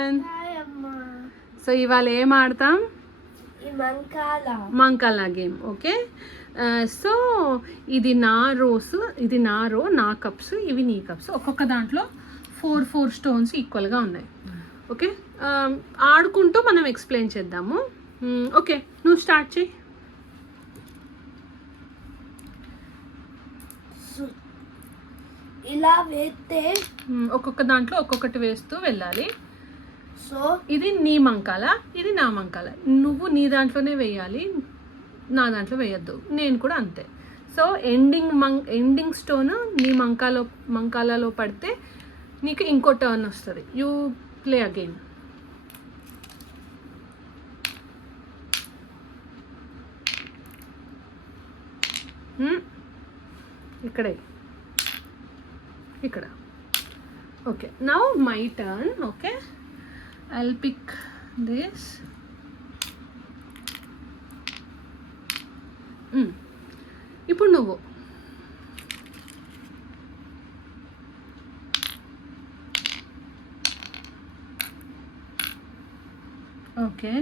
Everyone. So ఇవాళ ఏం ఆడతాం? మంకాలా గేమ్. ఓకే, సో ఇది నా రోస్, ఇది నా రో, నా కప్స్, ఇవి నీ కప్స్. ఒక్కొక్క దాంట్లో 4 స్టోన్స్ ఈక్వల్గా ఉన్నాయి. ఓకే, ఆడుకుంటూ మనం ఎక్స్ప్లెయిన్ చేద్దాము. ఓకే, నువ్వు స్టార్ట్ చేయి. ఇలా వేస్తే ఒక్కొక్క దాంట్లో ఒక్కొక్కటి వేస్తూ వెళ్ళాలి. సో ఇది నీ మంకాల, ఇది నా మంకాల. నువ్వు నీ దాంట్లోనే వేయాలి, నా దాంట్లో వేయద్దు. నేను కూడా అంతే. సో ఎండింగ్ స్టోన్ నీ మంకాలలో పడితే నీకు ఇంకో టర్న్ వస్తుంది. You play again. ఇక్కడే, ఇక్కడ. Okay, now my turn. Okay, I'll pick this. ఇప్పుడు నువ్వు. Okay,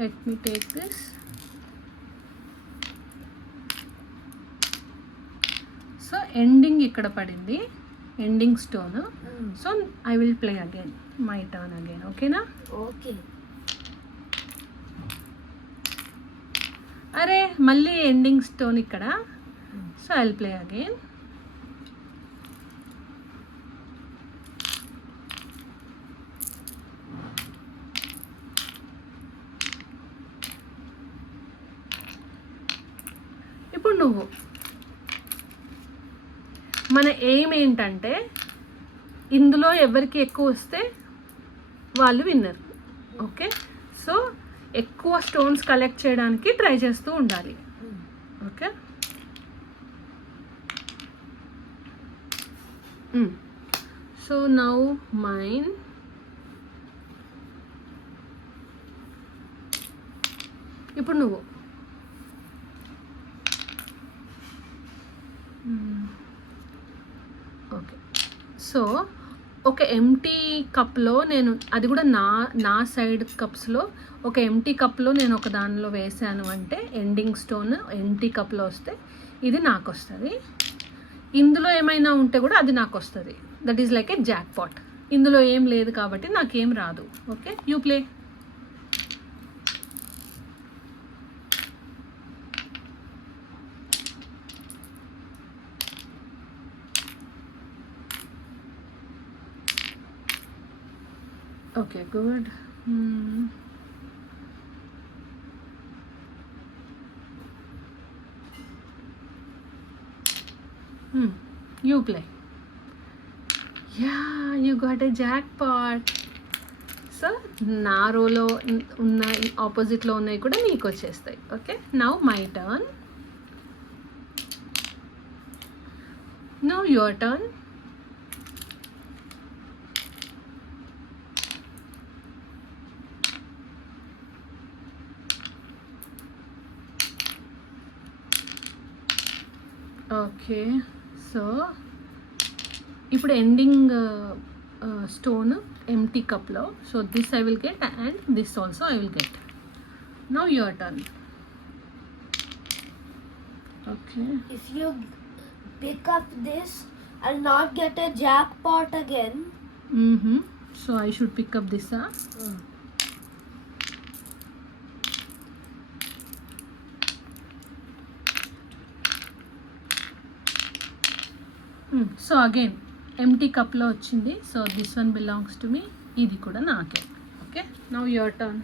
let me take this. So ending ఇక్కడ పడింది, ending stone. So I will play again, my turn again. ఓకేనా? ఓకే. అరే మళ్ళీ ఎండింగ్ స్టోన్ ఇక్కడ. So I will play again. ఇప్పుడు నువ్వు. మన ఎయిమ్ ఏంటంటే ఇందులో ఎవరికి ఎక్కువ వస్తే వాళ్ళు విన్నర్. ఓకే, సో ఎక్కువ స్టోన్స్ కలెక్ట్ చేయడానికి ట్రై చేస్తూ ఉండాలి. Okay, so now mine. ఇప్పుడు నువ్వు. ఓకే, సో ఒక ఎంటీ కప్లో నేను, అది కూడా నా సైడ్ కప్స్లో, ఒక ఎంటీ కప్లో నేను ఒక దానిలో వేసాను అంటే ఎండింగ్ స్టోన్ ఎంటీ కప్లో వస్తే ఇది నాకు వస్తుంది. ఇందులో ఏమైనా ఉంటే కూడా అది నాకు వస్తుంది. That is like a jackpot. ఇందులో ఏం లేదు కాబట్టి నాకేం రాదు. Okay, you play. Okay, good. You play. Yeah, you got a jackpot. So నా రోలో ఉన్న ఆపోజిట్లో ఉన్నాయి కూడా నీకు వచ్చేస్తాయి. Okay, now my turn. Now your turn. Okay, so ఇప్పుడు ఎండింగ్ స్టోన్ ఎంటీ కప్లో. So this I will get and this also I will get. Now your turn. Okay, if you pick up this, I'll not get a jackpot again. So I should pick up this. So again empty కప్లో వచ్చింది. So this one belongs to me, ఇది కూడా నాకే. Okay, now your turn.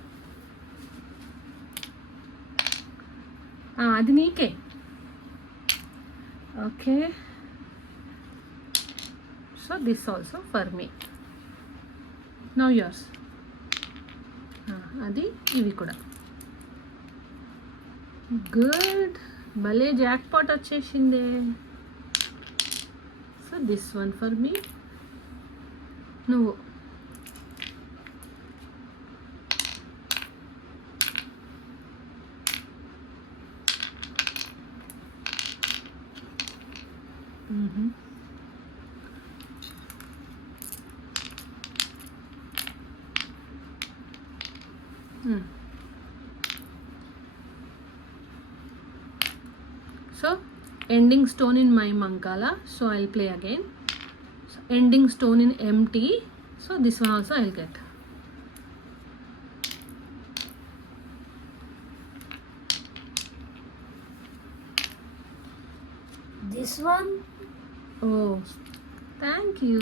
అది నీకే. Okay, so this also for me. Now yours. అది, ఇవి కూడా. గుడ్, భలే జాక్ పాట్ వచ్చేసిందే. సో దిస్ వన్ ఫర్ మీ. నువ్వు. So ending stone in my mankala, so I'll play again. So ending stone in empty, so this one also I'll get. This one. Oh, thank you.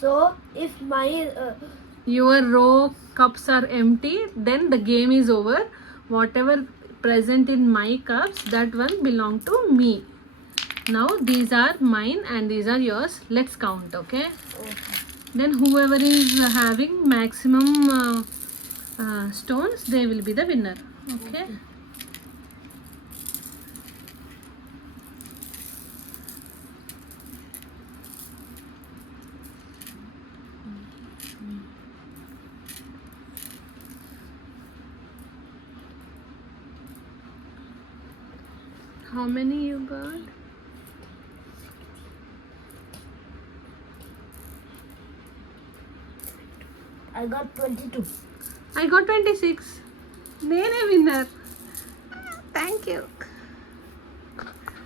So if my Your row cups are empty, then the game is over. Whatever present in my cups, that one belong to me. Now these are mine and these are yours. Let's count, okay? Then whoever is having maximum stones, they will be the winner, okay? How many you got? I got 22. I got 26. Nene winner. Thank you.